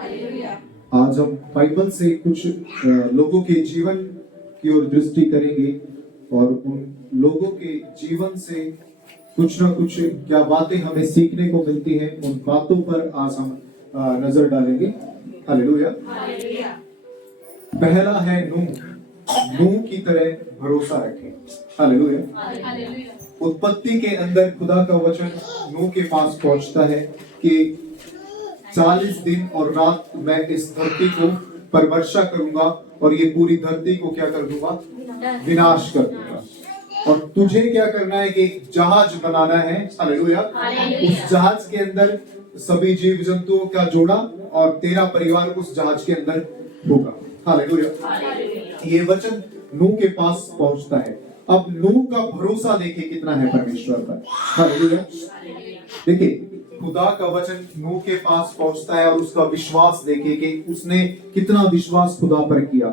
आज हम बाइबल से कुछ लोगों के जीवन की ओर दृष्टि करेंगे और उन लोगों के जीवन से कुछ ना कुछ क्या बातें हमें सीखने को मिलती हैं, उन बातों पर आज हम नजर डालेंगे। हालेलुया। पहला है नूह की तरह भरोसा रखें। हालेलुया। उत्पत्ति के अंदर खुदा का वचन नूह के पास पहुंचता है कि 40 दिन और रात मैं इस धरती को पर वर्षा करूंगा और ये पूरी धरती को क्या कर दूंगा, विनाश कर दूंगा। और तुझे क्या करना है कि एक जहाज बनाना है। हालेलुया। उस जहाज के अंदर सभी जीव जंतुओं का जोड़ा और तेरा परिवार उस जहाज के अंदर होगा। हालेलुया। ये वचन नूह के पास पहुंचता है। अब नूह का भरोसा देखिए कितना है परमेश्वर पर। हालेलुया। देखिए खुदा का वचन नूह के पास पहुंचता है और उसका विश्वास देखिए कि उसने कितना विश्वास खुदा पर किया।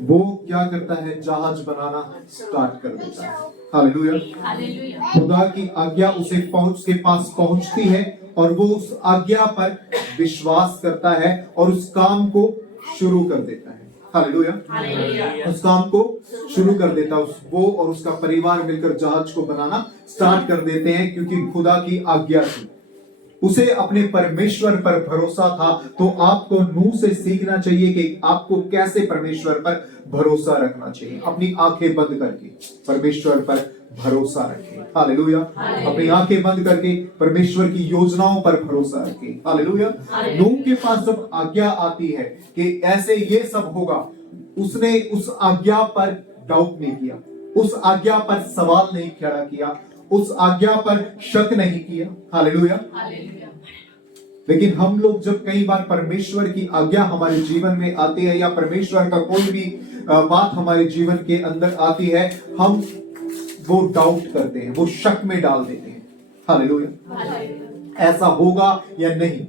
वो क्या करता है, जहाज बनाना स्टार्ट कर देता है। हालेलुया। खुदा की आज्ञा उसे उसके पास पहुंचती है और वो उस आज्ञा पर विश्वास करता है और उस काम को शुरू कर देता है। हालेलुया। उस काम को शुरू कर देता है। वो और उसका परिवार मिलकर जहाज को बनाना स्टार्ट कर देते हैं क्योंकि खुदा की आज्ञा थी। उसे अपने परमेश्वर पर भरोसा था। तो आपको नूह से सीखना चाहिए कि आपको कैसे परमेश्वर पर भरोसा रखना चाहिए। अपनी आंखें बंद करके परमेश्वर पर भरोसा रखें। हालेलुया। अपनी आंखें बंद करके परमेश्वर की योजनाओं पर भरोसा रखें। हालेलुया। नूह के पास जब आज्ञा आती है कि ऐसे ये सब होगा, उसने उस आज्ञा पर डाउट नहीं किया, उस आज्ञा पर सवाल नहीं खड़ा किया, उस आज्ञा पर शक नहीं किया। हालेलुया। लेकिन हम लोग जब कई बार परमेश्वर की आज्ञा हमारे जीवन में आती है या परमेश्वर का कोई भी बात हमारे जीवन के अंदर आती है, हम वो डाउट करते हैं, वो शक में डाल देते हैं। हालेलुया। ऐसा होगा या नहीं।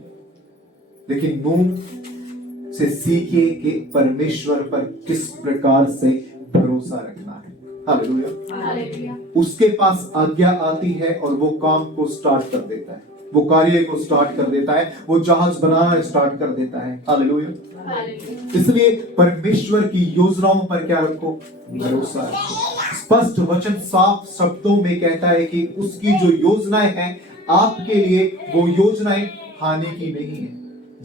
लेकिन नूह से सीखिए कि परमेश्वर पर किस प्रकार से भरोसा रखना है। हालेलुया। उसके पास आज्ञा आती है और वो काम को स्टार्ट कर देता है, वो कार्य को स्टार्ट कर देता है, वो जहाज बनाना स्टार्ट कर देता है। हालेलुया। इसलिए परमेश्वर की योजनाओं पर क्या रखो, भरोसा रखो। स्पष्ट वचन साफ शब्दों में कहता है कि उसकी जो योजनाएं हैं आपके लिए, वो योजनाएं हानि की नहीं है,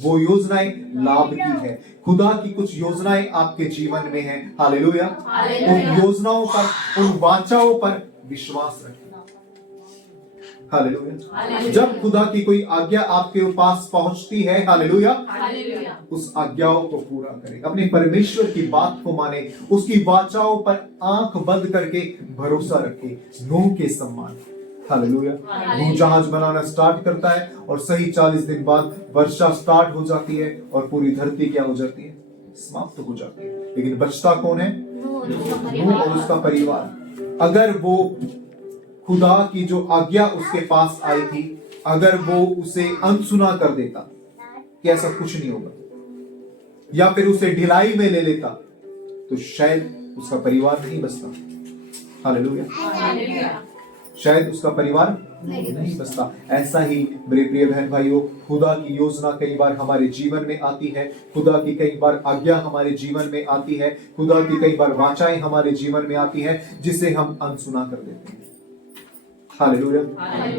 वो योजनाएं लाभ की है। खुदा की कुछ योजनाएं आपके जीवन में हैं। हालेलुया। उन योजनाओं पर, उन वाचाओं पर विश्वास रखें। हालेलुया। जब खुदा की कोई आज्ञा आपके पास पहुंचती है, हालेलुया, उस आज्ञाओं को पूरा करें, अपने परमेश्वर की बात को माने, उसकी वाचाओं पर आंख बंद करके भरोसा रखें। नूह के समान। हालेलुया। नूह जहाज बनाना स्टार्ट करता है और सही 40 दिन बाद वर्षा स्टार्ट हो जाती है और पूरी धरती क्या हो जाती है, समाप्त हो जाती है। लेकिन बचता कौन है, नूह और उसका परिवार। अगर वो खुदा की जो आज्ञा उसके पास आई थी, अगर वो उसे अनसुना कर देता कि ऐसा कुछ नहीं होगा, या फिर उसे ढिलाई में ले लेता, तो शायद उसका परिवार नहीं बचता। हालेलुया। शायद उसका परिवार नहीं बचता। ऐसा ही मेरे प्रिय बहन भाइयों, खुदा की योजना कई बार हमारे जीवन में आती है, खुदा की कई बार आज्ञा हमारे जीवन में आती है, खुदा की कई बार वाचाएं हमारे जीवन में आती है, जिसे हम अनसुना कर देते हैं। हालेलुया।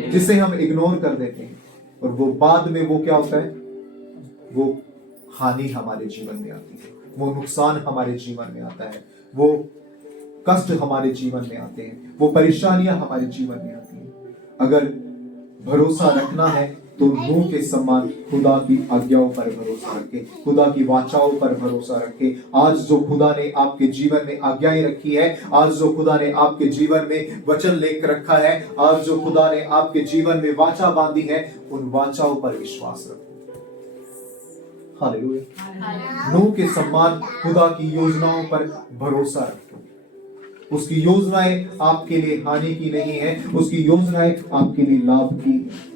जिसे हम इग्नोर कर देते हैं और वो बाद में वो क्या होता है, वो हानि हमारे जीवन में आती है, वो नुकसान हमारे जीवन में आता है, वो कष्ट हमारे जीवन में आते हैं, वो परेशानियां हमारे जीवन में आती हैं। अगर भरोसा रखना है तो नूह के समान खुदा की आज्ञाओं पर भरोसा रखे, खुदा की वाचाओं पर भरोसा रखे। आज जो खुदा ने आपके जीवन में आज्ञाएं रखी है, आज जो खुदा ने आपके जीवन में वचन लेकर रखा है, आज जो खुदा ने आपके जीवन में वाचा बांधी है, उन वाचाओं पर विश्वास रखो। हालेलुया। नूह के समान खुदा की योजनाओं पर भरोसा रखो। उसकी योजनाएं आपके लिए हानि की नहीं है, उसकी योजनाएं आपके लिए लाभ की है।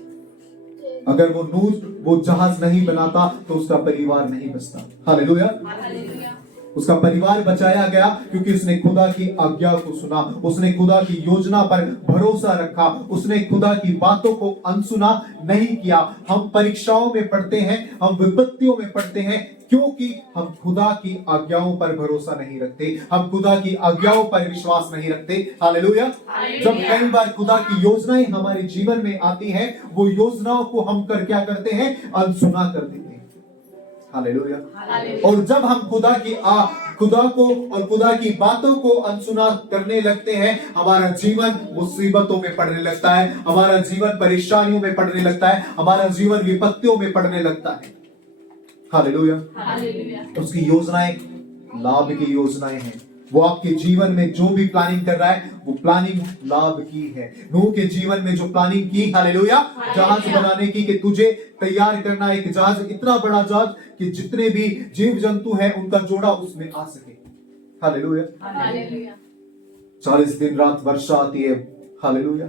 अगर वो नूह वो जहाज नहीं बनाता तो उसका परिवार नहीं बचता। हालेलुया। उसका परिवार बचाया गया क्योंकि उसने खुदा की आज्ञा को सुना, उसने खुदा की योजना पर भरोसा रखा, उसने खुदा की बातों को अनसुना नहीं किया। हम परीक्षाओं में पढ़ते हैं, हम विपत्तियों में पढ़ते हैं क्योंकि हम खुदा की आज्ञाओं पर भरोसा नहीं रखते, हम खुदा की आज्ञाओं पर विश्वास नहीं रखते। हालेलुया। जब कई बार खुदा की योजनाएं हमारे जीवन में आती हैं, वो योजनाओं को हम क्या करते हैं, अनसुना कर देते हैं। हालेलुया। और जब हम खुदा को और खुदा की बातों को अनसुना करने लगते हैं, हमारा जीवन मुसीबतों में पड़ने लगता है, हमारा जीवन परेशानियों में पड़ने लगता है, हमारा जीवन विपत्तियों में पड़ने लगता है। हालेलुया। उसकी योजनाएं लाभ की योजनाएं हैं। वो आपके जीवन में जो भी प्लानिंग कर रहा है, वो प्लानिंग लाभ की है। नूह के जीवन में जो प्लानिंग की, हालेलुया, जहाज बनाने की, कि तुझे तैयार करना एक जहाज, इतना बड़ा जहाज कि जितने भी जीव जंतु हैं उनका जोड़ा उसमें आ सके। हालेलुया। 40 दिन रात वर्षा आती है। हालेलुया।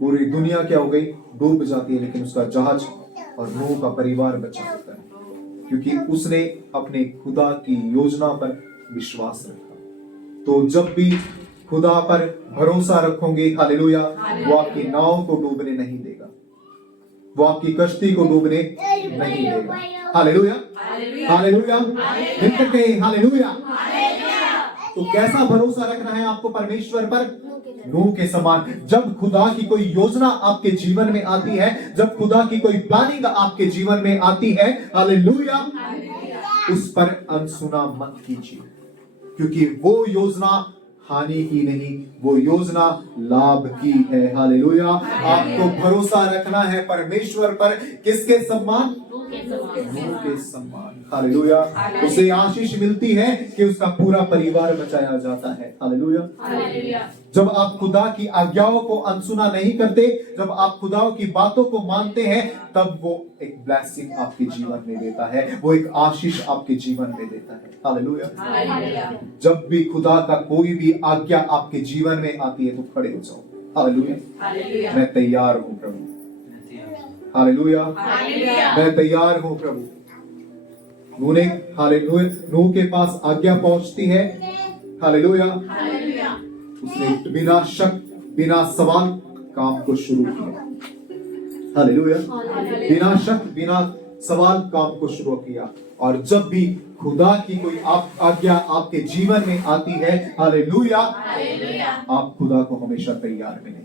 पूरी दुनिया क्या हो गई, डूब जाती है, लेकिन उसका जहाज और नूह का परिवार बचा होता है क्योंकि उसने अपने खुदा की योजना पर विश्वास रखा। तो जब भी खुदा पर भरोसा रखोगे, हालेलुया, वो आपकी नाव को डूबने नहीं देगा, वो आपकी कश्ती को डूबने नहीं देगा। हालेलुया, हालेलुया, मिलकर कहे हालेलुया। तो कैसा भरोसा रखना है आपको परमेश्वर पर? नूह के समान। जब खुदा की कोई योजना आपके जीवन में आती है, जब खुदा की कोई प्लानिंग आपके जीवन में आती है, हालेलुया, उस पर अनसुना मत कीजिए, क्योंकि वो योजना हानि की नहीं, वो योजना लाभ की है। हालेलुया। आपको भरोसा रखना है परमेश्वर पर। किसके सम्मान? नूह के सम्मान। हालेलुया। उसे आशीष मिलती है कि उसका पूरा परिवार बचाया जाता है। हालेलुया। जब आप खुदा की आज्ञाओं को अनसुना नहीं करते, जब आप खुदा की बातों को मानते हैं, तब वो एक ब्लेसिंग आपके जीवन में देता है, वो एक आशीष आपके जीवन में देता है। हालेलुया। जब भी खुदा का कोई भी आज्ञा आपके जीवन में आती है तो खड़े हो जाओ। हालेलुया। मैं तैयार हूं प्रभु। हालेलुया। मैं तैयार हूं प्रभु। नूह के पास आज्ञा पहुंचती है। हालेलुया। उसने बिना शक बिना सवाल काम को शुरू किया। हालेलुया। बिना शक बिना सवाल काम को शुरू किया। और जब भी खुदा की कोई आज्ञा आपके जीवन में आती है, हालेलुया, आप खुदा को हमेशा तैयार मिले।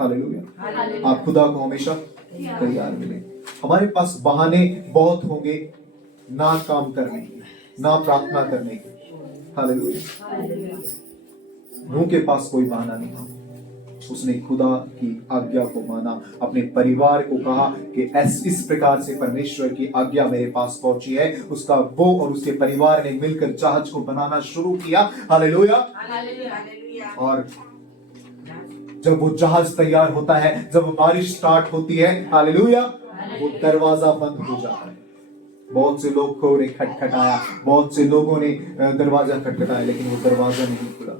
हालेलुया। आप खुदा को हमेशा तैयार मिले। हमारे पास बहाने बहुत होंगे ना काम करने के, ना प्रार्थना करने के। हालेलुया। नूह के पास कोई बहाना नहीं था। उसने खुदा की आज्ञा को माना, अपने परिवार को कहा कि इस प्रकार से परमेश्वर की आज्ञा मेरे पास पहुंची है। उसका वो और उसके परिवार ने मिलकर जहाज को बनाना शुरू किया। हालेलुया। और जब वो जहाज तैयार होता है, जब बारिश स्टार्ट होती है, हालेलुया, वो दरवाजा बंद हो जाता है। बहुत से लोगों ने खटखटाया, बहुत से लोगों ने दरवाजा खटखटाया, लेकिन वो दरवाजा नहीं खुला।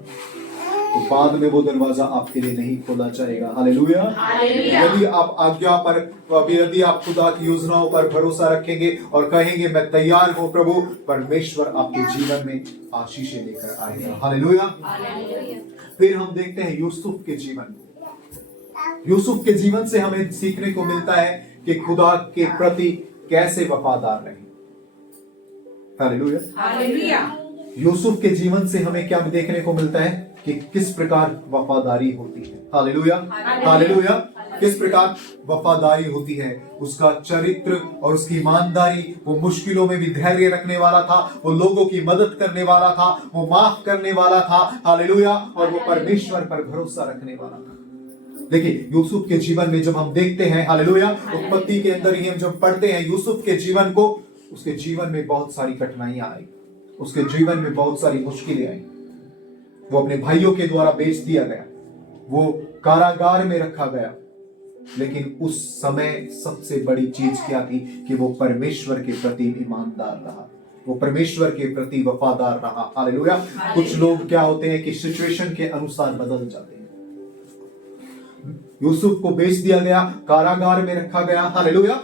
तो बाद में वो दरवाजा आपके लिए नहीं खोला जाएगा। हालेलुया। यदि आप आज्ञा पर, यदि आप खुदा की योजनाओं पर भरोसा रखेंगे और कहेंगे मैं तैयार हूं प्रभु, परमेश्वर आपके जीवन में आशीषें लेकर आएगा। हालेलुया। फिर हम देखते हैं यूसुफ के जीवन। यूसुफ के जीवन से हमें सीखने को मिलता है कि खुदा के प्रति कैसे वफादार रहे। हालेलुया। यूसुफ के जीवन से हमें क्या देखने को मिलता है कि किस प्रकार वफादारी होती है। हालेलुया। हालेलुया। किस प्रकार वफादारी होती है। उसका चरित्र और उसकी ईमानदारी, वो मुश्किलों में भी धैर्य रखने वाला था, वो लोगों की मदद करने वाला था, वो माफ करने वाला था। हालेलुया। और वो परमेश्वर पर भरोसा रखने वाला था। देखिए यूसुफ के जीवन में जब हम देखते हैं, हालेलुया, उत्पत्ति के अंदर ही हम जब पढ़ते हैं यूसुफ के जीवन को, उसके जीवन में बहुत सारी कठिनाइयां आई, उसके जीवन में बहुत सारी मुश्किलें आई। वो अपने भाइयों के द्वारा बेच दिया गया, वो कारागार में रखा गया, लेकिन उस समय सबसे बड़ी चीज क्या थी कि वो परमेश्वर के प्रति ईमानदार रहा, वो परमेश्वर के प्रति वफादार रहा। हालेलुया। कुछ लोग क्या होते हैं कि सिचुएशन के अनुसार बदल जाते हैं। यूसुफ को बेच दिया गया, कारागार में रखा गया। हालेलुया।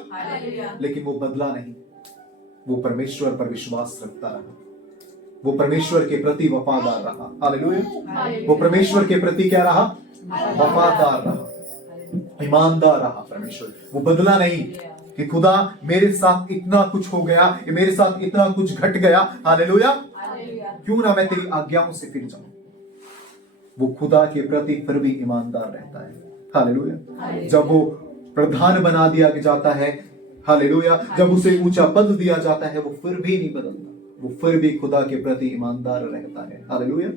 लेकिन वो बदला नहीं, वो परमेश्वर पर विश्वास रखता रहा, वो परमेश्वर के प्रति वफादार रहा। हालेलुया। वो परमेश्वर के प्रति क्या रहा? वफादार रहा, ईमानदार रहा। परमेश्वर वो बदला नहीं कि खुदा मेरे साथ इतना कुछ हो गया, मेरे साथ इतना कुछ घट गया, हालेलुया, क्यों ना मैं तेरी आज्ञाओं से फिर जाऊं। वो खुदा के प्रति फिर भी ईमानदार रहता है। हालेलुया। जब वो प्रधान बना दिया जाता है, हालेलुया, जब उसे ऊंचा पद दिया जाता है, वो फिर भी नहीं बदलता, वो फिर भी खुदा के प्रति ईमानदार रहता है। हालेलुया।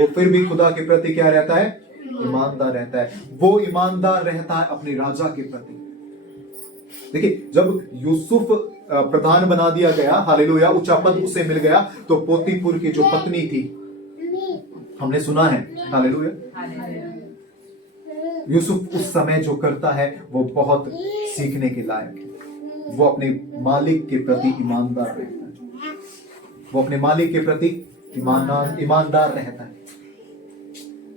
वो फिर भी खुदा के प्रति क्या रहता है? ईमानदार रहता है। वो ईमानदार रहता है अपने राजा के प्रति। देखिए, जब यूसुफ प्रधान बना दिया गया, हालेलुया, ऊंचा पद उसे मिल गया, तो पोतीपुर की जो पत्नी थी, हमने सुना है, हालेलुया, यूसुफ उस समय जो करता है वो बहुत सीखने के लायक है। वो अपने मालिक के प्रति ईमानदार रहता है, वो अपने मालिक के प्रति ईमानदार रहता है।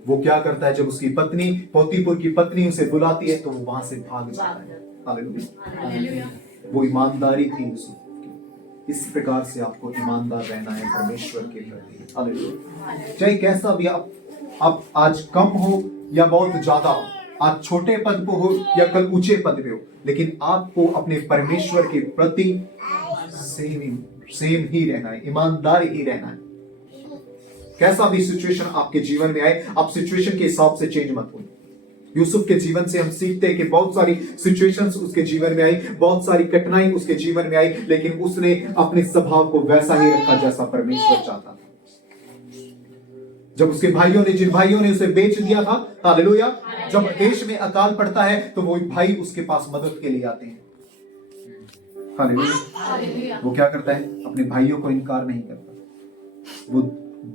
वो क्या करता है? जब उसकी पत्नी, पोतीपुर की पत्नी उसे बुलाती है, तो वो वहां से भाग जाता है। हालेलुया। वो ईमानदारी थी यूसुफ की। इस प्रकार से आपको ईमानदार रहना है परमेश्वर के प्रति। हालेलुया। चाहे कैसा भी आप आज कम हो या बहुत ज्यादा हो, आज छोटे पद पे हो या कल ऊंचे पद पे हो, लेकिन आपको अपने परमेश्वर के प्रति सेम ही रहना है, ईमानदार ही रहना है। कैसा भी सिचुएशन आपके जीवन में आए, आप सिचुएशन के हिसाब से चेंज मत हो। यूसुफ के जीवन से हम सीखते हैं कि बहुत सारी सिचुएशंस उसके जीवन में आई, बहुत सारी कठिनाई उसके जीवन में आई, लेकिन उसने अपने स्वभाव को वैसा ही रखा जैसा परमेश्वर चाहता था। जब उसके भाइयों ने, जिन भाइयों ने उसे बेच दिया था, हालेलुया, जब देश में अकाल पड़ता है तो वो भाई उसके पास मदद के लिए आते हैं। हालेलुया। वो क्या करता है? अपने भाइयों को इनकार नहीं करता, वो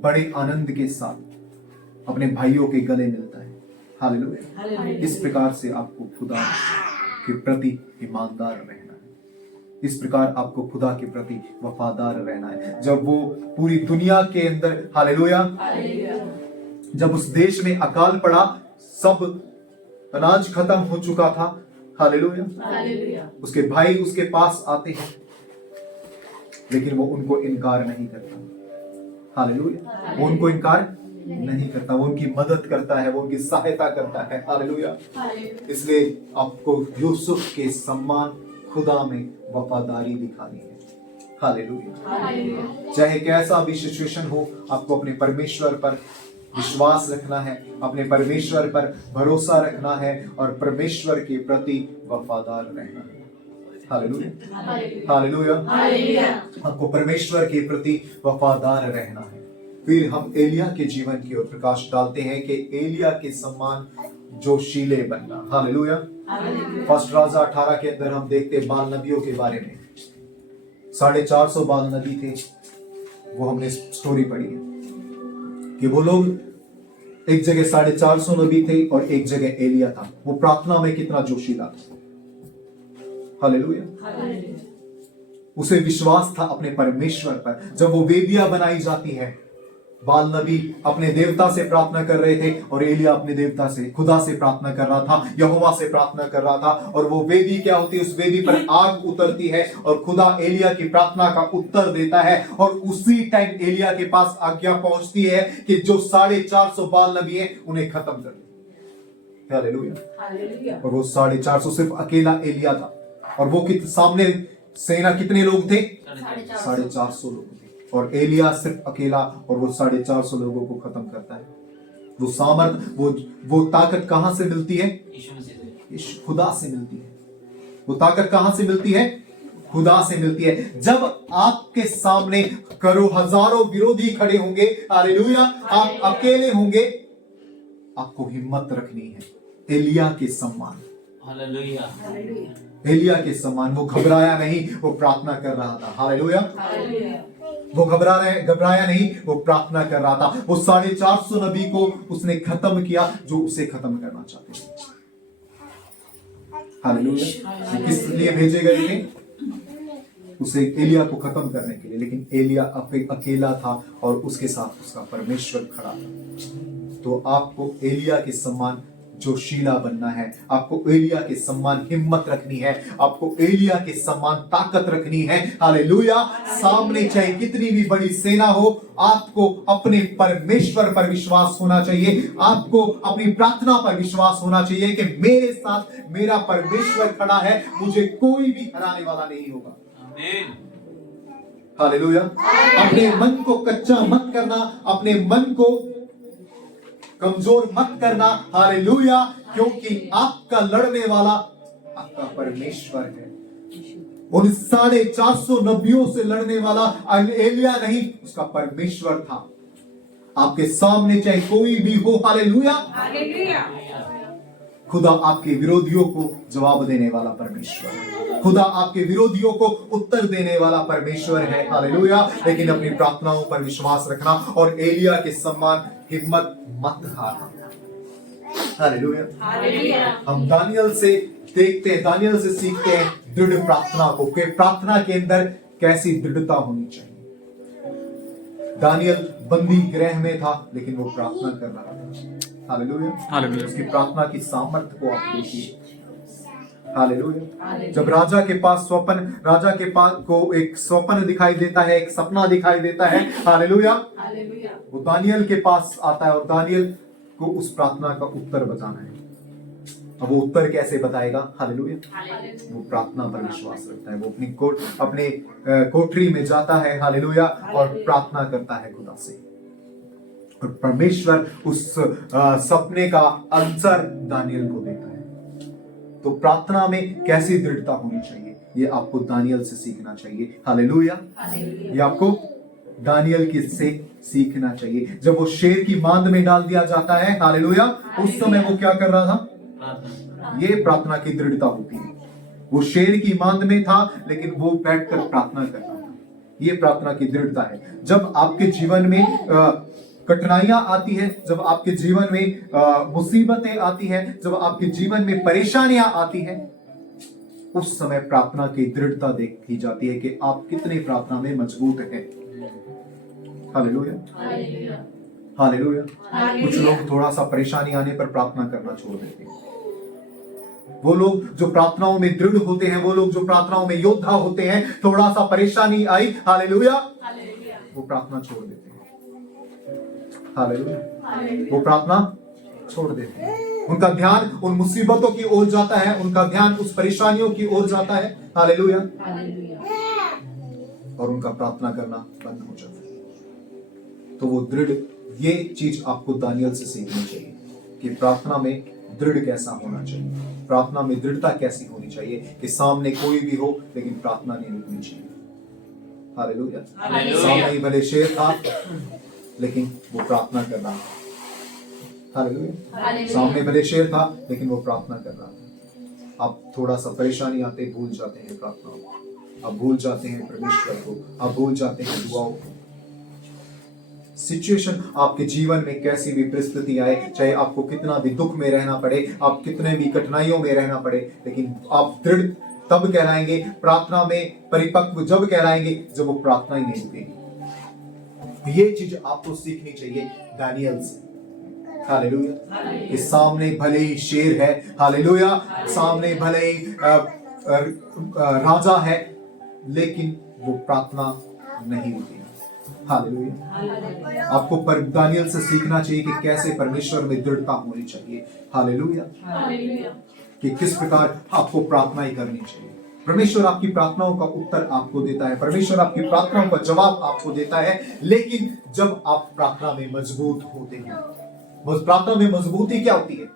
बड़े आनंद के साथ अपने भाइयों के गले मिलता है। हालेलुया। इस प्रकार से आपको खुदा के प्रति ईमानदार रहना है। इस प्रकार आपको खुदा के प्रति वफादार रहना है। जब वो पूरी दुनिया के अंदर, हालेलुया, जब उस देश में अकाल पड़ा, सब अनाज खत्म हो चुका था, हालेलुया, उसके भाई उसके पास आते हैं, लेकिन वो उनको इनकार नहीं करता। हालेलुया। वो उनको इनकार नहीं करता, वो उनकी मदद करता है, वो उनकी सहायता करता है। हालेलुया। इसलिए आपको यूसुफ के सम्मान खुदा में वफादारी दिखानी है। हालेलुया। चाहे कैसा भी सिचुएशन हो, आपको अपने परमेश्वर पर विश्वास रखना है, अपने परमेश्वर पर भरोसा रखना है और परमेश्वर के प्रति वफादार रहना है। हालेलुया। हालेलुया। आपको परमेश्वर के प्रति वफादार रहना है। फिर हम एलिया के जीवन की ओर प्रकाश डालते हैं कि एलिया के समान जोशीले बनना। हालेलुया। फर्स्ट राजा 18 के अंदर हम देखते हैं बाल नबियों के बारे में। 450 बाल नबी थे, वो हमने स्टोरी पढ़ी है कि वो लोग एक जगह 450 नबी थे और एक जगह एलिया था। वो प्रार्थना में कितना जोशीला था। हालेलुया। उसे विश्वास था अपने परमेश्वर पर। जब वो वेदियां बनाई जाती है, बाल नबी अपने देवता से प्रार्थना कर रहे थे और एलिया अपने देवता से, खुदा से प्रार्थना कर रहा था, यहोवा से प्रार्थना कर रहा था। और वो वेदी क्या होती है? उस वेदी पर आग उतरती है और खुदा एलिया की प्रार्थना का उत्तर देता है। और उसी टाइम एलिया के पास आज्ञा पहुंचती है कि जो 450 बाल नबी हैं उन्हें खत्म कर दो। हालेलुया। और वो 450 सिर्फ अकेला एलिया था। और वो सामने सेना कितने लोग थे? 450 लोग थे। और एलिया सिर्फ अकेला, और वो 450 लोगों को खत्म करता है। वो सामर्थ, वो ताकत कहां से मिलती है? खुदा से मिलती है। वो ताकत कहां से मिलती है? खुदा से मिलती है। जब आपके सामने करो हजारों विरोधी खड़े होंगे, हालेलुया, आप अकेले होंगे, आपको हिम्मत रखनी है एलिया के समान। हालेलुया। एलिया के समान वो घबराया नहीं, वो प्रार्थना कर रहा था। हालेलुया। वो घबराया नहीं, वो प्रार्थना कर रहा था। वो 450 नबी को उसने खत्म किया जो उसे खत्म करना चाहते थे। हालेलुया। किस लिए भेजे गए थे? उसे एलिया को खत्म करने के लिए। लेकिन एलिया अकेला था और उसके साथ उसका परमेश्वर खड़ा था। तो आपको एलिया के समान जोशीला बनना है, आपको एलिया के समान हिम्मत रखनी है, आपको एलिया के समान ताकत रखनी है। हालेलुया। सामने चाहे कितनी भी बड़ी सेना हो, आपको अपने परमेश्वर पर विश्वास होना चाहिए, आपको अपनी प्रार्थना पर विश्वास होना चाहिए कि मेरे साथ मेरा परमेश्वर खड़ा है, मुझे कोई भी हराने वाला नहीं होगा। हालेलुया। अपने मन को कच्चा मत करना, अपने मन को कमजोर मत करना। हालेलुया। क्योंकि आपका लड़ने वाला आपका परमेश्वर है। उन 450 नबियों से लड़ने वाला एलिया नहीं, उसका परमेश्वर था। आपके सामने चाहे कोई भी हो, हालेलुया, खुदा आपके विरोधियों को जवाब देने वाला परमेश्वर है, खुदा आपके विरोधियों को उत्तर देने वाला परमेश्वर है। हालेलुया। लेकिन अपनी प्रार्थनाओं पर विश्वास रखना और एलिया के समान हिम्मत मत हारना। हालेलुया। हम दानियल से देखते हैं, दानियल से सीखते हैं दृढ़ प्रार्थना को, कि प्रार्थना के अंदर कैसी दृढ़ता होनी चाहिए। दानियल बंदी गृह में था, लेकिन वो प्रार्थना कर रहा था। हालेलुया। उसकी प्रार्थना की सामर्थ्य को आप देखिए। हालेलुया। जब राजा के पास को एक स्वप्न दिखाई देता है, एक सपना दिखाई देता है, हालेलुया, वो दानियल के पास आता है और दानियल को उस प्रार्थना का उत्तर बताना है। अब वो उत्तर कैसे बताएगा? हालेलुया। वो प्रार्थना पर विश्वास रखता है, वो अपने कोठरी में जाता है, हालेलुया, और प्रार्थना करता है खुदा से, और परमेश्वर उस सपने का आंसर दानियल को देता है। तो प्रार्थना में कैसी दृढ़ता होनी चाहिए, ये आपको दानियल से सीखना चाहिए। हालेलुया। ये आपको दानियल की से सीखना चाहिए। जब वो शेर की मांद में डाल दिया जाता है, हालेलुया, उस समय वो क्या कर रहा था? ये प्रार्थना की दृढ़ता होती है। वो शेर की मांद में था, लेकिन वो बैठकर प्रार्थना कर रहा था। ये प्रार्थना की दृढ़ता है। जब आपके जीवन में कठिनाइयां आती है, जब आपके जीवन में मुसीबतें आती है, जब आपके जीवन में परेशानियां आती है, उस समय प्रार्थना की दृढ़ता देखी जाती है कि आप कितने प्रार्थना में मजबूत हैं। हालेलुया। हालेलुया। कुछ लोग थोड़ा सा परेशानी आने पर प्रार्थना करना छोड़ देते हैं। वो लोग जो प्रार्थनाओं में दृढ़ होते हैं, वो लोग जो प्रार्थनाओं में योद्धा होते हैं, थोड़ा सा परेशानी आई, हालेलुया, वो प्रार्थना छोड़ देते हैं। हालेलुया। वो प्रार्थना छोड़ देते हैं। उनका ध्यान उन मुसीबतों की ओर जाता है, उनका ध्यान उस परेशानियों की ओर जाता है। हालेलुया। और उनका प्रार्थना करना बंद हो जाता है। तो वो दृढ़, ये चीज आपको दानियल से सीखनी चाहिए कि प्रार्थना में दृढ़ कैसा होना चाहिए, प्रार्थना में दृढ़ता कैसी होनी चाहिए, कि सामने कोई भी हो लेकिन प्रार्थना नहीं रुकनी चाहिए। हालेलुया। सामने ही भले शेर था, लेकिन वो प्रार्थना कर रहा था। हालेलुया। सामने भले शेर था, लेकिन वो प्रार्थना कर रहा था। आप थोड़ा सा परेशानी आते भूल जाते हैं प्रार्थना को, आप भूल जाते हैं परमेश्वर को, आप भूल जाते हैं दुआओं को। सिचुएशन आपके जीवन में कैसी भी परिस्थिति आए, चाहे आपको कितना भी दुख में रहना पड़े, आप कितने भी कठिनाइयों में रहना पड़े, लेकिन आप दृढ़ तब कहलाएंगे, प्रार्थना में परिपक्व जब कहलाएंगे जब वो प्रार्थना ही नहीं रुकेगी। ये चीज आपको सीखनी चाहिए दानियल से। हालेलुया। इस सामने भले ही शेर है, हालेलुया, सामने भले ही राजा है, लेकिन वो प्रार्थना नहीं रुकेगी। हालेलुया। आपको दानियल से सीखना चाहिए कि कैसे परमेश्वर में दृढ़ता होनी चाहिए। हालेलुया। कि किस प्रकार आपको प्रार्थना ही करनी चाहिए। परमेश्वर आपकी प्रार्थनाओं का उत्तर आपको देता है, परमेश्वर आपकी प्रार्थनाओं का जवाब आपको देता है, लेकिन जब आप प्रार्थना में मजबूत होते हैं। प्रार्थना में मजबूती क्या होती है?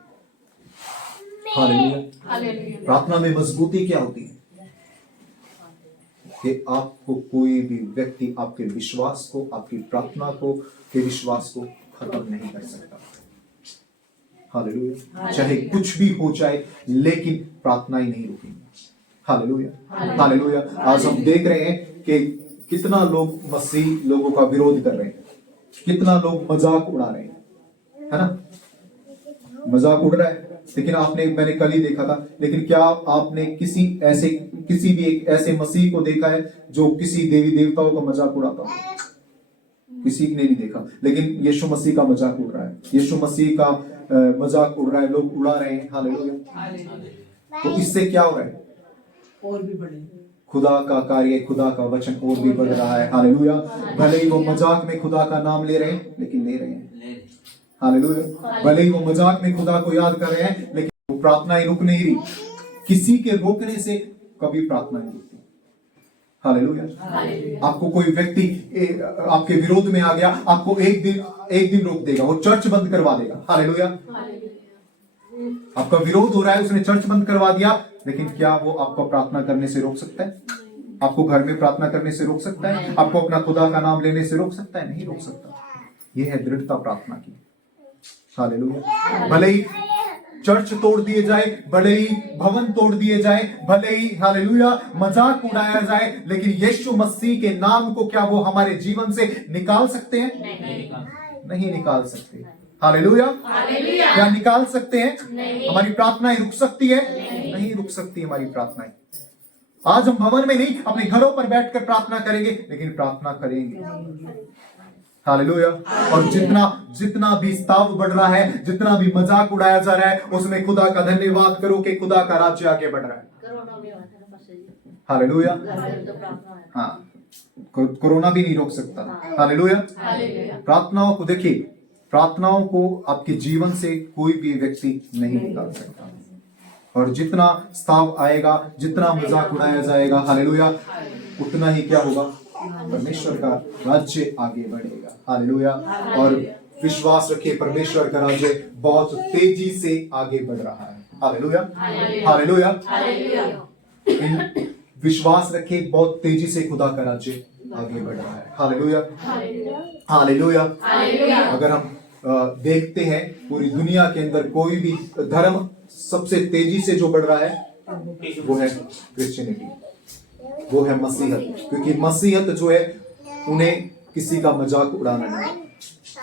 हालेलुया। प्रार्थना में मजबूती क्या होती है? कि आपको कोई भी व्यक्ति आपके विश्वास को, आपकी प्रार्थना को, के विश्वास को खत्म नहीं कर सकता। हालेलुया। चाहे कुछ भी हो जाए, लेकिन प्रार्थना ही नहीं रुकेगी। हालेलुया। हालेलुया। आज हम देख रहे हैं कि कितना लोग मसीह लोगों का विरोध कर रहे हैं, कितना लोग मजाक उड़ा रहे हैं, है ना? मजाक उड़ रहा है। लेकिन मैंने कल ही देखा था, लेकिन क्या आपने किसी भी एक ऐसे मसीह को देखा है जो किसी देवी देवताओं का मजाक उड़ाता हो? किसी ने नहीं देखा। लेकिन यीशु मसीह का मजाक उड़ रहा है, यीशु मसीह का मजाक उड़ रहा है, लोग उड़ा रहे हैं, हालेलुया। तो इससे क्या हो रहा है? और भी बढ़े, खुदा का कार्य, खुदा का वचन और भी बढ़ रहा है, हालेलुया। भले ही वो मजाक में खुदा का नाम ले रहे हैं, लेकिन ले रहे हैं, हालेलुया। भले ही वो मजाक में खुदा को याद कर रहे हैं, लेकिन वो प्रार्थना ही रुक नहीं रही। किसी के रोकने से कभी प्रार्थना नहीं रुकती, हालेलुया। आपको कोई व्यक्ति आपके विरोध में आ गया, आपको एक दिन रोक देगा, वो चर्च बंद करवा देगा, हालेलुया। आपका विरोध हो रहा है, उसने चर्च बंद करवा दिया, लेकिन क्या वो आपको प्रार्थना करने से रोक सकता है? आपको घर में प्रार्थना करने से रोक सकता है? आपको अपना खुदा का नाम लेने से रोक सकता है? नहीं रोक सकता। यह है दृढ़ता प्रार्थना की, हालेलुया। भले ही चर्च तोड़ दिए जाए, भले ही भवन तोड़ दिए जाए, भले ही हालेलुया मजाक उड़ाया जाए, लेकिन यीशु मसीह के नाम को क्या वो हमारे जीवन से निकाल सकते हैं? नहीं निकाल सकते, हालेलुया। क्या निकाल सकते हैं? हमारी प्रार्थनाएं रुक सकती है? नहीं रुक सकती हमारी प्रार्थनाएं। आज हम भवन में नहीं, अपने घरों पर बैठकर प्रार्थना करेंगे, लेकिन प्रार्थना करेंगे, हालेलुया। और जितना भी स्ताव बढ़ रहा है, जितना भी मजाक उड़ाया जा रहा है, उसमें खुदा का धन्यवाद करो कि खुदा का राज्य आगे बढ़ रहा है, हालेलुया। हाँ, कोरोना भी नहीं रोक सकता, हालेलुया। प्रार्थनाओं को देखिए, प्रार्थनाओं को आपके जीवन से कोई भी व्यक्ति नहीं निकाल सकता। और जितना स्ताव आएगा, जितना मजाक उड़ाया जाएगा, हालेलुया, उतना ही क्या होगा? परमेश्वर का राज्य आगे बढ़ेगा, हालेलुया। और विश्वास रखिए, परमेश्वर का राज्य बहुत तेजी से आगे बढ़ रहा है, हालेलुया, हालेलुया। विश्वास रखिए, बहुत तेजी से खुदा का राज्य आगे बढ़ रहा है, हालेलुया, हालेलुया। अगर हम देखते हैं पूरी दुनिया के अंदर कोई भी धर्म सबसे तेजी से जो बढ़ रहा है वो है क्रिश्चियनिटी, वो है मसीहत। क्योंकि मसीहत जो है, उन्हें किसी का मजाक उड़ाना नहीं,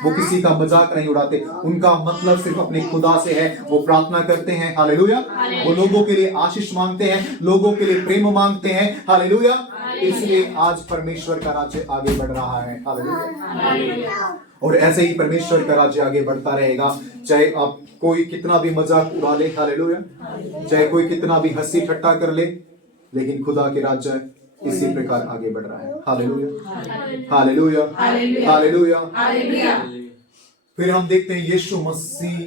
वो किसी का मजाक नहीं उड़ाते, उनका मतलब सिर्फ अपने खुदा से है। वो प्रार्थना करते हैं, हालेलुया। वो लोगों के लिए आशीष मांगते हैं, लोगों के लिए प्रेम मांगते हैं, हालेलुया। इसलिए आज परमेश्वर का राज्य आगे बढ़ रहा है, हालेलुया। और ऐसे ही परमेश्वर का राज्य आगे बढ़ता रहेगा, चाहे आप कोई कितना भी मजाक उड़ा ले, हालेलुया, चाहे कोई कितना भी हंसी ठट्टा कर ले, लेकिन खुदा के राज्य इसी प्रकार आगे बढ़ रहा है, हालेलुया, हालेलुया, हालेलुया। फिर हम देखते हैं यीशु मसीह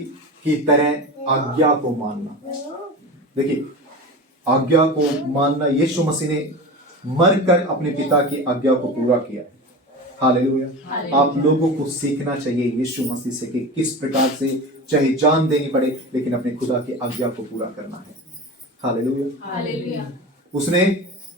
की तरह आज्ञा को मानना। देखिए, आज्ञा को मानना, यीशु मसीह ने मरकर अपने पिता की आज्ञा को पूरा किया, हालेलुया। आप लोगों को सीखना चाहिए यीशु मसीह से कि किस प्रकार से चाहे जान देनी पड़े, लेकिन अपने खुदा की आज्ञा को पूरा करना है, हालेलुया। उसने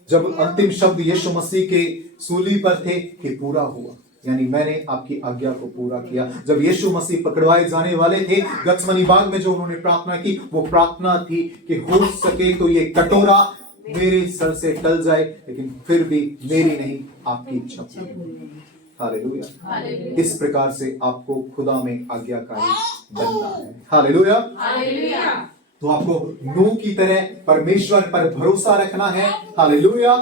जब अंतिम शब्द यीशु मसीह के सूली पर थे कि पूरा हुआ, यानी मैंने आपकी आज्ञा को पूरा किया। जब यीशु मसीह पकड़वाए जाने वाले थे, गत्समनी बाग में जो उन्होंने प्रार्थना की, वो प्रार्थना थी कि हो सके तो ये कटोरा मेरे सर से टल जाए, लेकिन फिर भी मेरी नहीं आपकी इच्छा पूरी, हालेलुया। इस प्रकार से आपको खुदा में आज्ञाकारी बनना है, हालेलुया। तो आपको नूह की तरह परमेश्वर पर भरोसा रखना है, हालेलुया।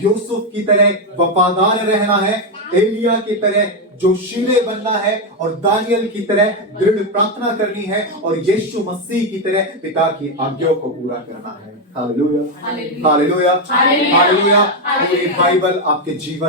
यूसुफ की तरह वफादार रहना है, एलिया की तरह जोशीले बनना है, और दानियल की तरह दृढ़ प्रार्थना करनी है, और यीशु मसीह की तरह पिता की आज्ञा को पूरा करना है, हालेलुया, हालेलुया, हालेलुया। पूरी बाइबल आपके जीवन